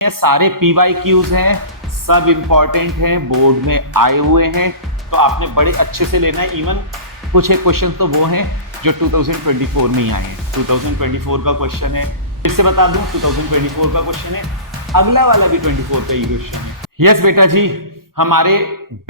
ये सारे PYQs हैं, सब इंपॉर्टेंट हैं, बोर्ड में आए हुए हैं, तो आपने बड़े अच्छे से लेना है। इवन कुछ एक क्वेश्चन तो वो हैं जो 2024 में ही आए हैं। 2024 का क्वेश्चन है, फिर से बता दूं 2024 का क्वेश्चन है, अगला वाला भी 24 का ही क्वेश्चन है। यस बेटा जी, हमारे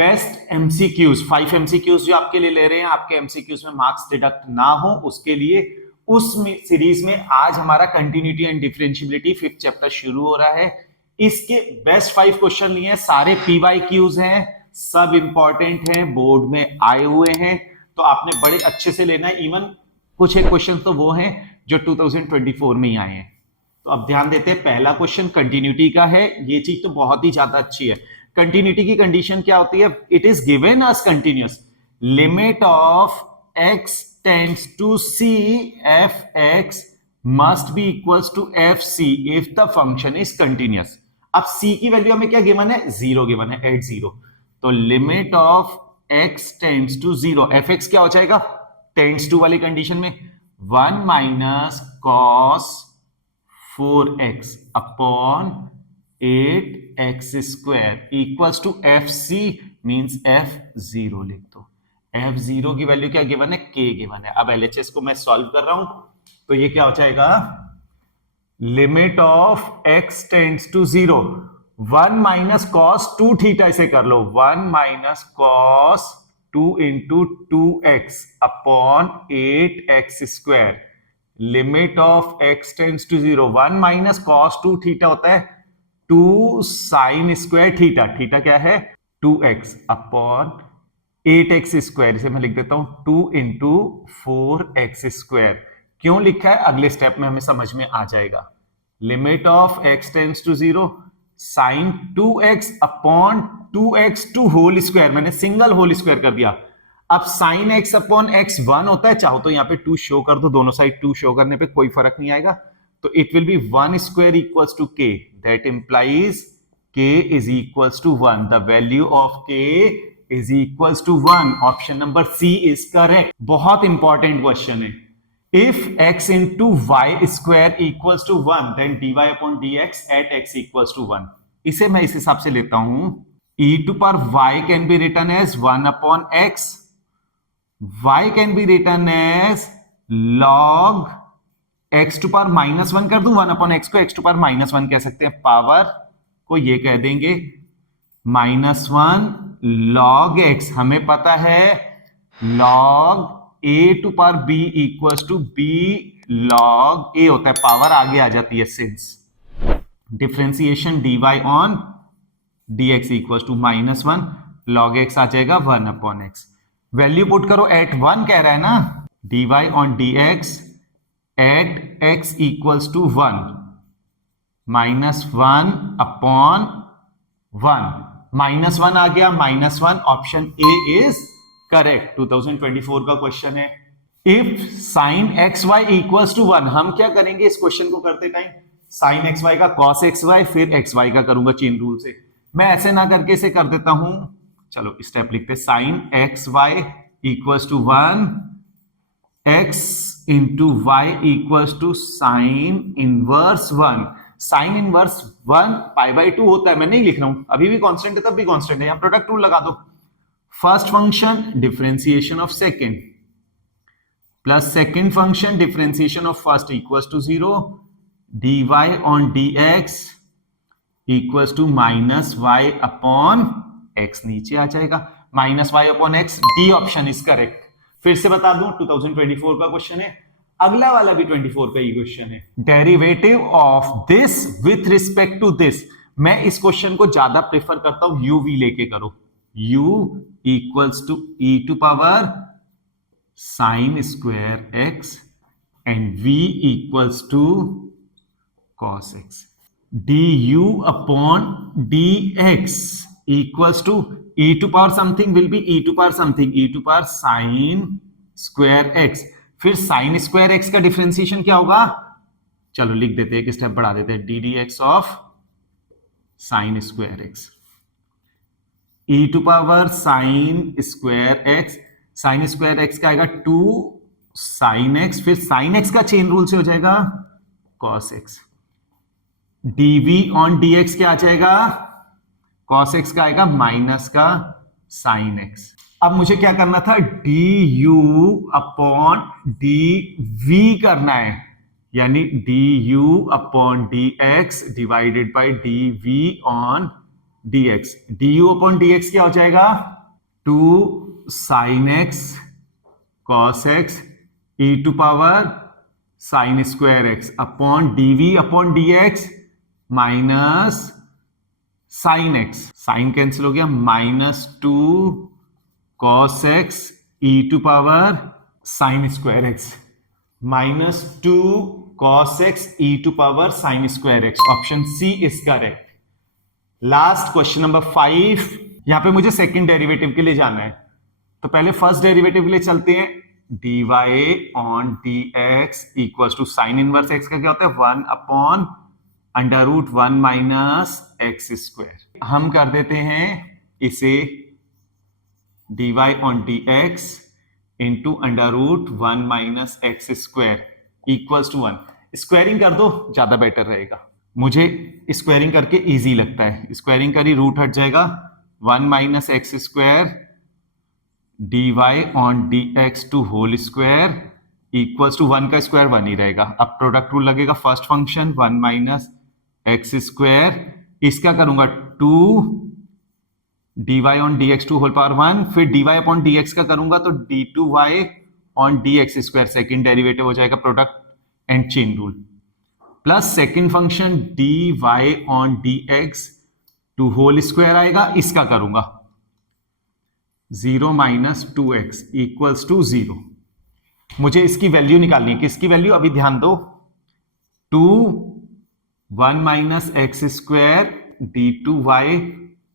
बेस्ट MCQs 5 MCQs जो आपके लिए ले रहे हैं, आपके MCQs में मार्क्स डिडक्ट ना हो उसके लिए उस सीरीज में आज हमारा continuity and differentiability 5th chapter शुरू हो रहा है। इसके बेस्ट 5 क्वेश्चन लिए, सारे PYQs हैं, सब इंपॉर्टेंट हैं, बोर्ड में आए हुए हैं, तो आपने बड़े अच्छे से लेना है। इवन कुछ एक क्वेश्चन तो वो हैं जो 2024 में ही आए हैं। तो अब ध्यान देते हैं, पहला क्वेश्चन कंटिन्यूटी का है। ये चीज तो बहुत ही ज्यादा अच्छी है। कंटिन्यूटी की कंडीशन क्या होती है? It is given as continuous, limit of x tends to c f(x) must be equals to fc if the function is continuous। अब c की वैल्यू हमें क्या गिवन है? 0 गिवन है, एट 0। तो limit of x tends to 0, fx क्या हो जाएगा? टेंड्स टू वाली कंडीशन में 1 minus cos 4x upon 8x square equals to fc means f0 लिख दो। f0 की वैल्यू क्या गिवन है? k गिवन है। अब LHS को मैं सॉल्व कर रहा हूं, तो ये क्या हो जाएगा? Limit of x tends to 0, 1 minus cos 2 theta, इसे कर लो 1 minus cos 2 into 2x upon 8x square. Limit of x tends to 0, 1 minus cos 2 theta होता है 2 साइन स्क्वायर थीटा, थीटा क्या है? 2x अपॉन 8x स्क्वायर, इसे मैं लिख देता हूं 2 इंटू 4x स्क्वायर। क्यों लिखा है अगले स्टेप में हमें समझ में आ जाएगा। Limit of x tends to 0, sine 2x upon 2x to whole square, मैंने सिंगल होल स्क्वायर कर दिया। अब साइन x अपॉन x 1 होता है, चाहो तो यहां पे 2 शो कर दो, दोनों साइड 2 शो करने पे कोई फर्क नहीं आएगा। तो it will be 1 square equals to k, that implies k is equals to 1। The value of k is equals to 1। Option number C is correct। बहुत इंपॉर्टेंट क्वेश्चन है। If x into y square equals to 1, then dy upon dx at x equals to 1। इसे मैं इस हिसाब से लेता हूं, e to power y can be written as 1 upon x, y can be written as log x to power minus 1 कर दूं, 1 upon x को x to power minus 1 कह सकते हैं, पावर को ये कह देंगे -1 log x। हमें पता है log a to power b equals to b log a होता है, पावर आगे आ जाती है since. Differentiation dy on dx equals to -1 log x आ जाएगा 1 अपॉन x। वैल्यू पुट करो, एट 1 कह रहा है ना, dy on dx at x equals to 1 -1 upon 1, -1 आ गया, -1, ऑप्शन ए इज करेक्ट। 2024 का क्वेश्चन है। If sine x y equals to 1, हम क्या करेंगे इस क्वेश्चन को करते टाइम? साइन एक्स वाई का कॉस एक्स वाई, फिर एक्स वाई का करूंगा चेन रूल से। मैं ऐसे ना करके इसे कर देता हूं, चलो स्टेप लिखते, sine x y equals to 1, x into y equals to sine inverse 1। Sine inverse 1 pi by 2 होता है, मैं नहीं लिख रहा हूं, अभी भी कांस्टेंट है तब भी कांस्टेंट है, यहां प्रोडक्ट रूल लगा दो। First function differentiation of second plus second function differentiation of first equals to 0, dy on dx equals to -y upon x, नीचे आ जाएगा -y upon x। D option is correct. फिर से बता दूं 2024 का क्वेश्चन है, अगला वाला भी 24 का ही क्वेश्चन है। Derivative of this with respect to this, मैं इस क्वेश्चन को ज्यादा प्रेफर करता हूं, u v लेके करो, u equals to e to power sine square x and v equals to cos x। du upon dx equals to e to power something will be e to power something, e to power sine square x। फिर sine square x का differentiation क्या होगा? चलो लिख देते हैं, एक step बढ़ा देते हैं, D D x of sine square x, e to power sine square x, sine square x का आएगा 2 साइन एक्स, फिर साइन एक्स का चेन रूल से हो जाएगा कॉस एक्स। dv ऑन dx क्या आ जाएगा, cos x का आएगा माइनस का sin x। अब मुझे क्या करना था, du अपॉन dv करना है, यानी du upon dx divided by dv ऑन dx। du अपॉन dx क्या हो जाएगा, 2 sin x cos x e to power sin square x upon dv upon dx minus sin x, sin cancel हो गया, minus 2 cos x e to power sin square x minus 2 cos x e to power sin square x। Option C is correct. Last question number 5, यहां पे मुझे second derivative के लिए जाना है, तो पहले फर्स्ट डेरिवेटिव के लिए चलते हैं। dy on dx equal to sine inverse x का क्या होता है, 1 upon under root 1 minus x square. हम कर देते हैं इसे dy on dx into under root 1 minus x square equals to 1। Squaring कर दो, ज्यादा बेटर रहेगा, मुझे स्क्वायरिंग करके इजी लगता है। स्क्वायरिंग करी, रूट हट जाएगा, 1 minus x square dy on dx to whole square equals to 1 का स्क्वायर 1 ही रहेगा। अब प्रोडक्ट रूल लगेगा, first function 1 minus x square, इसका करूंगा 2 dy on dx to whole power 1, फिर dy अपॉन dx का करूंगा तो d2y on dx square, second derivative हो जाएगा product and chain rule, plus second function dy on dx to whole square आएगा, इसका करूंगा 0 माइनस 2x इक्वल्स टू 0। मुझे इसकी वैल्यू निकालनी है, किसकी वैल्यू, अभी ध्यान दो, 2 1 minus x square d2y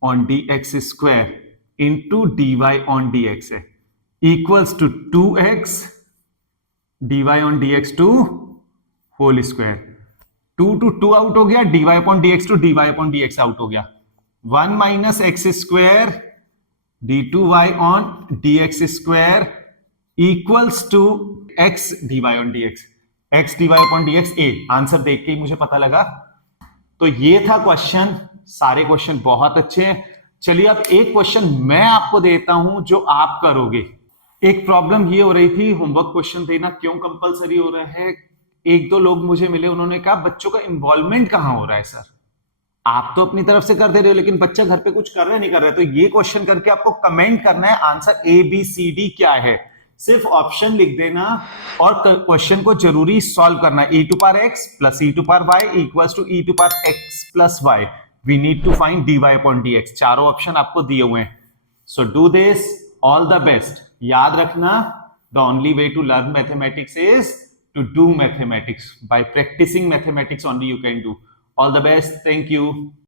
on dx square into dy on dx है, equals to 2x dy on dx to whole square. 2 to 2 out हो गया, dy upon dx to dy upon dx out हो गया, 1 minus x square d2y on dx square equals to x dy on dx, x dy upon dx a। Answer देख के ही मुझे पता लगा। तो ये था क्वेश्चन, सारे क्वेश्चन बहुत अच्छे हैं। चलिए अब एक क्वेश्चन मैं आपको देता हूं जो आप करोगे। एक प्रॉब्लम ये हो रही थी, होमवर्क क्वेश्चन देना क्यों कंपलसरी हो रहा है, एक दो लोग मुझे मिले, उन्होंने कहा बच्चों का इन्वॉल्वमेंट कहां हो रहा है सर, आप तो अपनी तरफ से कर दे रहे हो लेकिन बच्चा घर पे कुछ कर रहा है नहीं कर रहा है। तो ये क्वेश्चन करके आपको कमेंट करना है answer A B C D क्या है, सिर्फ ऑप्शन लिख देना और क्वेश्चन को जरूरी सॉल्व करना है। e to power x plus e to power y equals to e to power x plus y, we need to find dy upon dx। चारों ऑप्शन आपको दिए हुए हैं, so do this, all the best. याद रखना, the only way to learn mathematics is to do mathematics, by practising mathematics only you can do. All the best. Thank you.